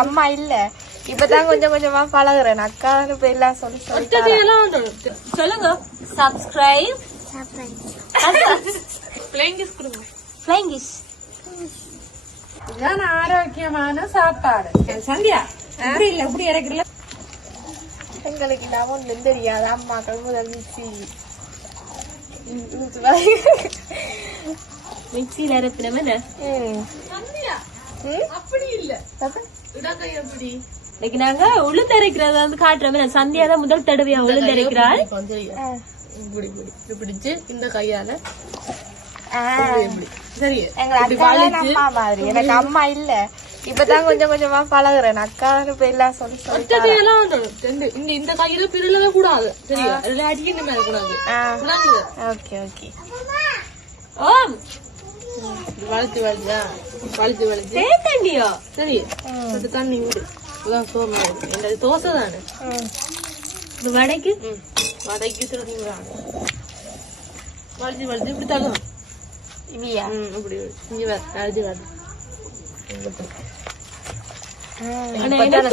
அம்மா இல்ல. இப்பதான் கொஞ்சம் கொஞ்சமா பழகுறேன். அக்கான்னு இப்ப எல்லாம் சொல்லி சொல்லுங்க. சப்ஸ்கிரைப் ஆரோக்கியமான சாப்பாடு. சந்தியா இப்படி இல்ல இப்படி இறக்குறல எங்களுக்கு இல்லாம ஒன்றும் தெரியாது. அம்மாக்கள் முதல் மிக்சி. மிக்சியில இறக்குறமே ம். ம்? அப்படி இல்ல. இன்னைக்கு நாங்க உளுந்தரைக்கிறத வந்து காட்டுறோமே சந்தியா தான் முதல் தடவையா உளுந்தரைக்கிறாள். இப்படி இப்படி பிடிச்சு இந்த கையால ஆ. இப்படி சரி. எங்க அக்கா தான் அம்மா மாதிரி? எனக்கு அம்மா இல்ல. இப்பதான் கொஞ்சம் கொஞ்சமா பழகுறேன். அக்கான்னு எல்லாம் சொல்லி சொல்லி இந்த இந்த கையில பிறலவே கூடாது. சரியா? கூடாது. Okay okay. ஓம். வளைச்சு வளைச்சா வளைச்சு வளைச்சு தேத்தண்டியோ சரி அது தண்ணி விடு. இதான் சோறு என்னது தோசை தானே. வடைக்கு? வடைக்கு சொல்றீங்களா வளைச்சு வளைச்சு இப்படி தள்ளும் இவியா ம் இப்படி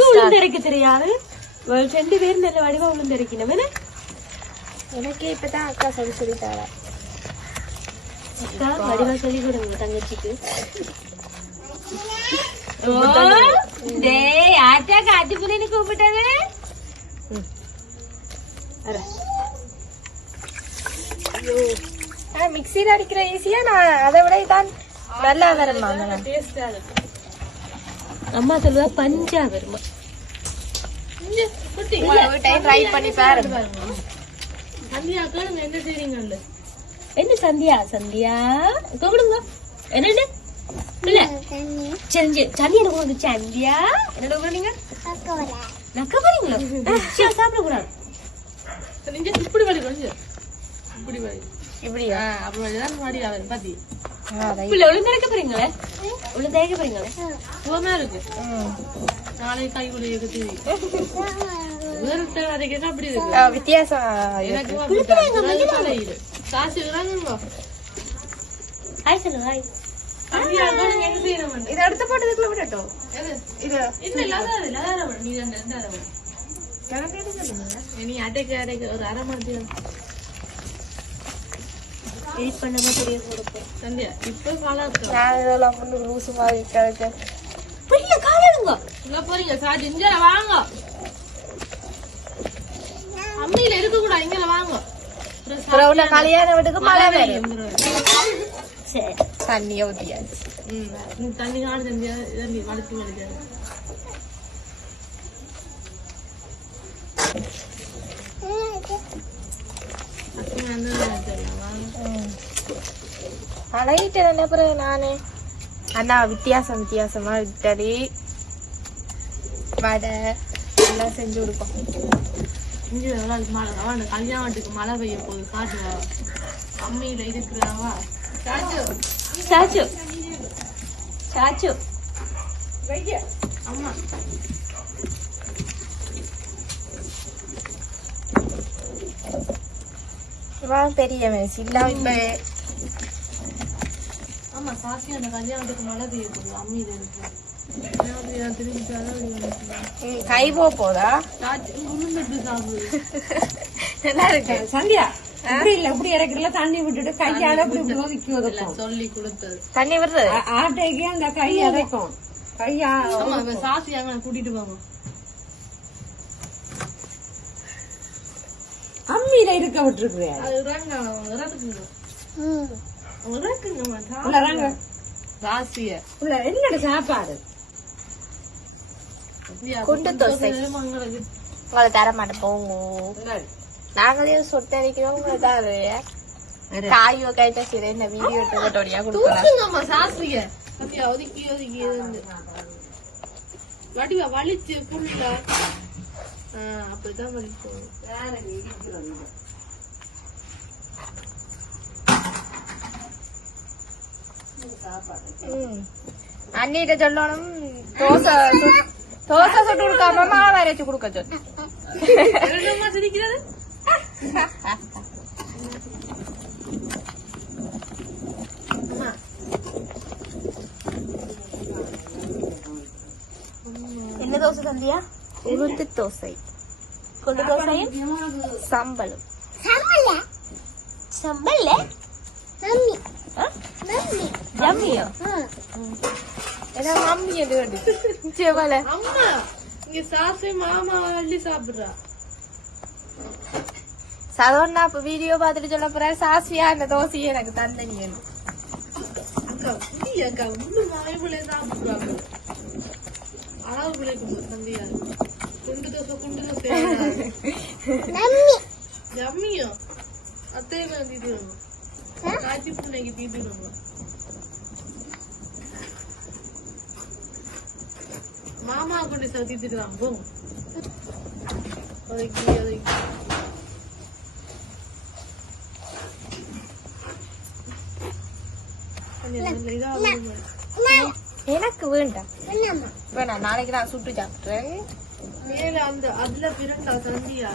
உளுந்தரைக்க தெரியாது. ஒரு ரெண்டு பேரும் நல்ல வடிவா உளுந்தரைக்கணும் எனக்கே இப்பதான் அக்கா சொல்லி சொல்லி தர அக்கா வடிவா சொல்லி கொடுங்க தங்கச்சிக்கு கூப்பிட்டாங்க மிக்சியில அடிக்கிற ஈஸியா நான் அதை விட இதான் நல்லா வருமா அம்மா சொல்லுவா பஞ்சா வருமா ட்ரை பண்ணி பாருங்க என்ன செய்றீங்க என்ன சந்தியா? சந்தியா? கூப்பிடுங்க என்னண்டு இல்ல. சந்தி சந்தியா என்ன கூப்பிடுங்க சந்தியா? என்ன கூப்பிடுங்க நக்க போறீங்களா சாப்பிட கூடாது. இப்படி கொஞ்சம் இப்படி இப்படியா? அப்படி அவன் பாத்தி. சுகமா இருக்கு. நாளைக்கு கை வேறு அரைக்க அப்படி இருக்கு. வித்தியாசம் எனக்கு. காசு ஹாய் சொல்லு ஹாய் எனக்கு எது? சொல்லுங்க நீ அடைக்க அடைக்க ஒரு அரை மணி நேரம். எடிட் பண்ணாம பெரிய கொடுப்போம் சந்தியா இப்ப காலா இருக்கா நான் இதெல்லாம் முன்னு லூசு மாதிரி கிடைச்சேன் பெரிய காலடுங்க இங்க போறீங்க சாஜி இங்க வாங்க. அம்மியில இருக்க கூடாது இங்க வாங்க. அப்புறம் உள்ள கல்யாண வீட்டுக்கு மழை வரும் தண்ணியை ஊத்தியாச்சு ம் தண்ணி காண தண்ணி வளர்த்து வளர்த்து நானு அண்ணா வித்தியாசம் வித்தியாசமா இட்டலி வடை எல்லாம் செஞ்சு கொடுப்போம் இங்க நாளைக்கு மழை அவன் கல்யாணத்துக்கு மழை பெய்ய போகுது. காட்டுவா அம்மியில இருக்கிறாவா சாச்சு. சாச்சு. அம்மா. இவன் பெரியவன் சில்லா இப்ப ஆமா சாட்சி அந்த கல்யாணத்துக்கு மழை பெய்ய போகுது. அம்மியில இருக்கு. திரும்பிட்டாதான் ம், கை போக போதா? நல்லா இருக்கு. சந்தியா இல்ல இப்படி இறக்குறல தண்ணி விட்டுட்டு கையால இப்படி இப்படி ஒதுக்கி ஒதுக்கும் சொல்லி கொடுத்தது. தண்ணி வருது ஆ- ஆட்டைக்கு அந்த கை அரைக்கும் கையா கூட்டிட்டு போங்க. அம்மியில இருக்க விட்டுருக்குறேன் என்னோட சாப்பாடு? குண்டு தோசை. உங்களை தர மாட்டேன் போங்க. நாங்களே சொட்டு அடிக்கிறோம் காயோ கைட்டா சரி இந்த வீடியோ கொடுக்கலாம். அப்படியா ஒதுக்கி ஒதுக்கி வடிவா வலிச்சு புள்ள அப்படிதான் வலிக்கும். ம். அண்ணிட்ட சொல்லணும் தோசை தோசை சுட்டு கொடுக்காம மாவு அரைச்சு கொடுக்க சொல்லு என்னம்மா சிரிக்கிறது என்ன தோசை சந்தியா உளுந்து தோசை கொண்டு தோசையும் சம்பளம் சம்பல்ல ஜம்மியோ ஏன்னா மம்மி எது வேண்டு செவல அம்மா இங்க சாசை மாமா அள்ளி சாப்பிடுறா. சதவண்ணா அப்ப வீடியோ பார்த்துட்டு சொல்ல போறேன் சாஸ்வியா அந்த தோசையை எனக்கு தந்தனி அக்கா புடி அக்கா முள்ளு மாயபிள்ளை பிள்ளைக்கு தம்பியா குண்டு தோசை குண்டு தோசை ஜம்மியோ அத்தையை தீட்டுருங்க காய்ச்சி பிள்ளைக்கு தீட்டுருங்க மாமா கொண்டு சத்திட்டுக்கிறான் போ அதுக்கு அதுக்கு இதாக எனக்கு வேண்டாம். வேணாம் நாளைக்கு நான் சுட்டு சாப்பிட்றேன் மேல அந்த அதுல பிறண்டா சந்தியா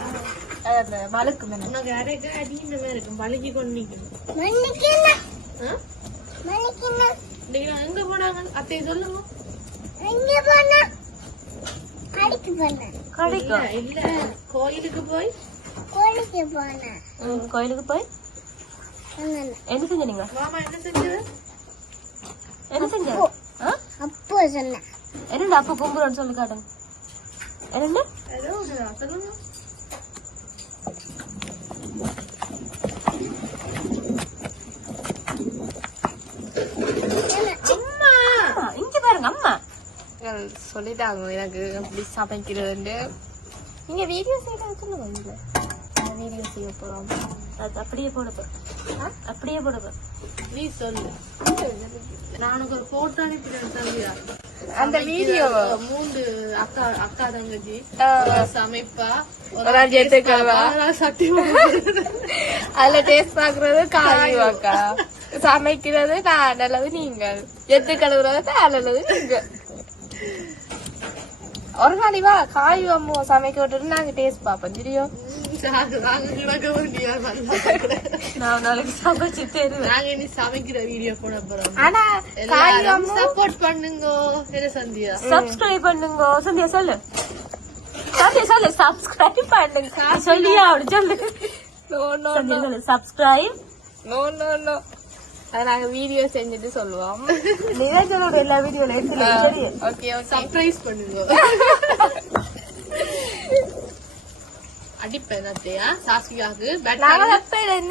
அது அந்த மலுக்கு வேணும். உனக்கு அரைக்க அடிந்த மாதிரி இருக்கும் பழகி கொண்டு நிக்கணும் எங்க போனாங்க அத்தை சொல்லுங்க. கடைக்கும் இல்ல, இல்ல கோயிலுக்கு போய் ம், கோயிலுக்கு போய் என்ன செஞ்ச நீங்க மாமா என்ன செஞ்சது என்ன செஞ்ச ஆ? என்னடா அப்ப கும்புறோன்னு சொல்லி காட்டுங்க என்னண்டு ஏதோ ஒண்ணுடா, சொல்லுங்க அம்மா ஆ, இங்க பாருங்க அம்மா சொல்லிட்டாங்க. எனக்கு அப்படி சமைக்கிறதுண்டு. நீங்க வீடியோ செய்யறது சொல்லுங்க வீடியோ செய்ய போறோம். அது அப்படியே போட போறேன் அப்படியே போட போறேன் நீ சொல்லு. நான் உனக்கு ஒரு போட்டோ அனுப்பிடுறேன் சந்தியா. அந்த வீடியோ மூன்று அக்கா அக்கா தங்கச்சி. சமைப்பா அதுல டேஸ்ட் பாக்குறது காய் சமைக்கிறது நான் நல்லது நீங்கள். எத்து கழுவுறது நல்லது நீங்க ஒரு நாளை வா காய் அம்மோ சமைக்க விட்டுட்டு நாங்க டேஸ்ட் பாப்போம் தெரியும் நான் நாளைக்கு சமைச்சு தருவேன் நாங்க இனி சமைக்கிற வீடியோ போட போறோம் ஆனா காய் எல்லாரும் அம்மோ சப்போர்ட் பண்ணுங்க என்ன சந்தியா சப்ஸ்கிரைப் பண்ணுங்க சந்தியா சொல்லு சந்தியா சொல்லு சப்ஸ்கிரைப் பண்ணுங்க சொல்லியா அப்படி சொல்லு no no subscribe no no no நாங்க வீடியோ செஞ்சுட்டு சொல்லுவோம். சொல்லோட எல்லா வீடியோல எடுத்துல சரி. ஓகே ஓகே சர்ப்ரைஸ் பண்ணுங்க. அடிப்பேன் அத்தையா? சாஸ்வியாக்கு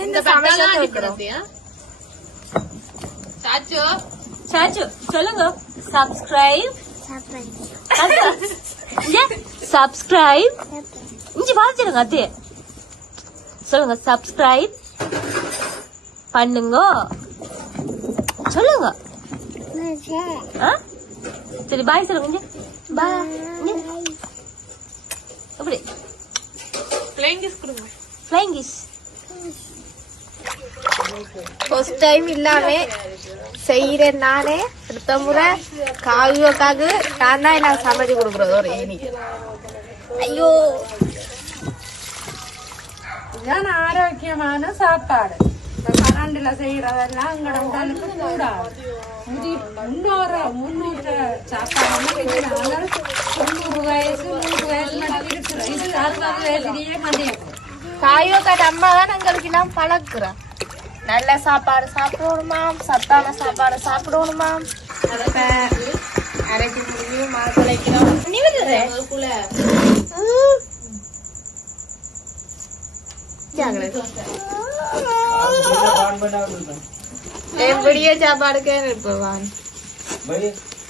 இந்த சமைக்க அடிப்பேன் அத்தையா? சாச்சோ? சாச்சு சொல்லுங்க. சப்ஸ்கிரைப் சப்ஸ்கிரைப் இஞ்சி பாதிச்சிருங்க அத்தே சொல்லுங்க சப்ஸ்கிரைப் பண்ணுங்க. சொல்லுங்க. ஆ? சரி பாய் சொல்லுங்க இங்க பாய் எப்படி? பிளேங்கிஸ் கொடுங்க. ஃப்ளைங் கிஸ் ஃபர்ஸ்ட் டைம் இல்லாம செய்யறேன் நானே. அடுத்த முறை காவியோக்காக நான் தான் நான் சமைச்சு கொடுக்குறது ஒரு ஏனி ஐயோ. இதுதான் ஆரோக்கியமான சாப்பாடு. பன்னெண்டுல செய்யறதெல்லாம் எங்கட உடலுக்கு கூடாது முன்னோர முன்னூற்ற சாப்பாடு தொண்ணூறு வயசு நூறு வயசு மட்டும் இருக்கிறோம் இது அறுபது வயசுலயே மதியம். காயோக்காட்ட அம்மா தான் எங்களுக்கு எல்லாம் பழக்குறேன் நல்ல சாப்பாடு சாப்பிடணுமாம் சத்தான சாப்பாடு சாப்பிடணுமாம் அப்ப அரைச்சி முடிஞ்சு மாசம் வைக்கிறோம் வந்துடுற எப்படியே சாப்பாடுக்கே இருப்பான்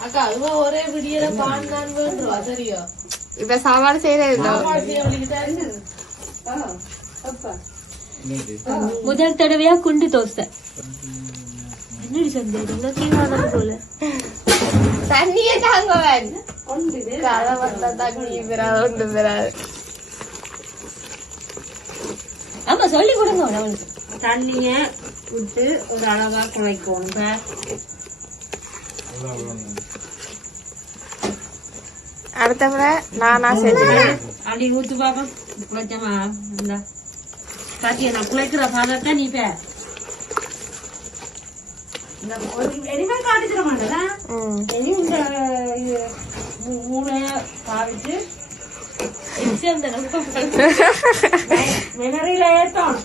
அக்கா இவ ஒரே விடியல பான் தான் வேண்டுவா சரியா இப்ப சாப்பாடு செய்யறது முதல் தடவையா குண்டு தோசை என்னடி சந்தேகம் கீழே போல தண்ணியே தாங்குவேன் கதை வந்தா தண்ணி பெறாது ஒன்று பெறாது ஆமா சொல்லி கொடுங்க அவளுக்கு தண்ணிய விட்டு ஒரு அளவா குழைக்கணும் அடுத்த முறை நானா செஞ்சுக்கிறேன் அடி ஊத்து பாப்பா. குழைச்சமா இந்த. பாத்தியா நான் குழைக்கிற பாதத்தை நீ பே. இந்த ஒரு எரிமே காட்டிக்கிற மாட்டேன்? ம். இனி இந்த இது மூ- மூணு பாவிச்சு எக்ஸாம் மெமரியில ஏத்தணும்.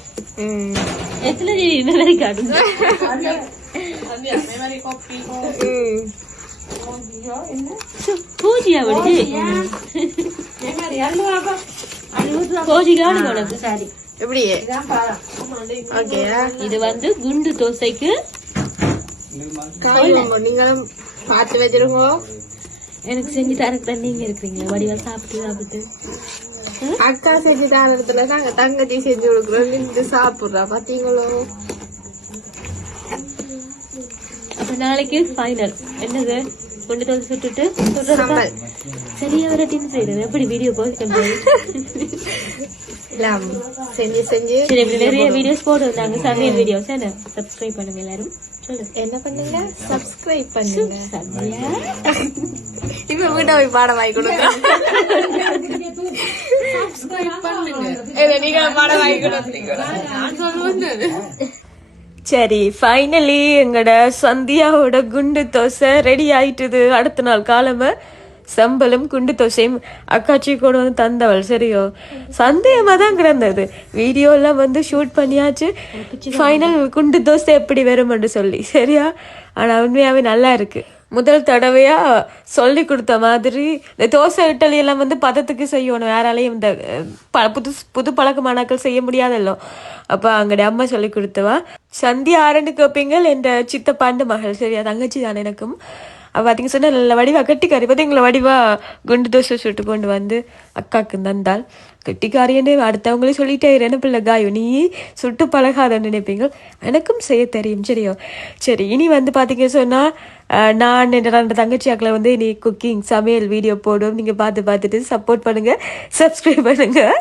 உனக்கு சாரி. எப்படியே இதான் பழம் ஓகே. இது வந்து குண்டு தோசைக்கு காயும் நீங்களும் பார்த்து வச்சிருங்க. எனக்கு செஞ்சு தரக்கு நீங்க இருக்கிறீங்களா வடிவா சாப்பிட்டு சாப்பிட்டு. அக்கா செஞ்சு தானத்துல நாங்க தங்கச்சி செஞ்சு கொடுக்குறோம். நின்று சாப்பிடுறா. பாத்தீங்களோ? நாளைக்கு ஃபைனல் என்னது? குண்டு தோசை சுட்டுட்டு சரியா வர டீம் செய்யறது. எப்படி வீடியோ போஸ்ட் எல்லாம் செஞ்சு செஞ்சு. நிறைய வீடியோஸ் போடுவோம் நாங்க சமையல் வீடியோஸ் என்ன? சப்ஸ்கிரைப் பண்ணுங்க எல்லாரும். என்ன பண்ணுங்க? சப்ஸ்கிரைப் பண்ணுங்க. சந்தியா இப்ப வீட்டை போய் பாடம் வாங்கி கொடுக்குறோம் நீங்க பாடம் வாங்கி கொடுத்தீங்க சரி ஃபைனலி எங்கட சந்தியாவோட குண்டு தோசை ரெடி ஆயிட்டுது. அடுத்த நாள் காலம சம்பளம் குண்டு தோசையும் அக்காச்சி கூட வந்து தந்தவள் சரியோ? சந்தேகமா தான் கிடந்தது. வீடியோ எல்லாம் வந்து ஷூட் பண்ணியாச்சு. ஃபைனல் குண்டு தோசை எப்படி வரும்னு சொல்லி. சரியா? ஆனா உண்மையாவே நல்லா இருக்கு. முதல் தடவையா சொல்லி கொடுத்த மாதிரி இந்த தோசை இட்டலி எல்லாம் வந்து பதத்துக்கு செய்யணும். யாராலையும் இந்த ப- புது புது பழக்கமானாக்கள் செய்ய முடியாதல்லோ. அப்ப அங்கட அம்மா சொல்லி கொடுத்தவா சந்தியா ஆரண்டு கேப்பீங்கள் என்ற சித்தப்பாண்டு மகள். சரியா? தங்கச்சி தான் எனக்கும். அவ சொன்னால் நல்ல வடிவாக கட்டிக்காரி. பார்த்தீங்களா வடிவா குண்டு தோசை சுட்டு கொண்டு வந்து அக்காக்கு தந்தாள். கட்டிக்காரியன்னு அடுத்தவங்களே சொல்லிட்டே என்ன பிள்ளை காயோ? நீ சுட்டு பழகாதன்னு நினைப்பீங்க. எனக்கும் செய்ய தெரியும் சரியோ? சரி இனி வந்து பார்த்தீங்க சொன்னால் நான் என்னோட ரெண்டு தங்கச்சி அக்களை வந்து இனி குக்கிங் சமையல் வீடியோ போடும். நீங்கள் பார்த்து பார்த்துட்டு சப்போர்ட் பண்ணுங்கள் சப்ஸ்கிரைப் பண்ணுங்கள்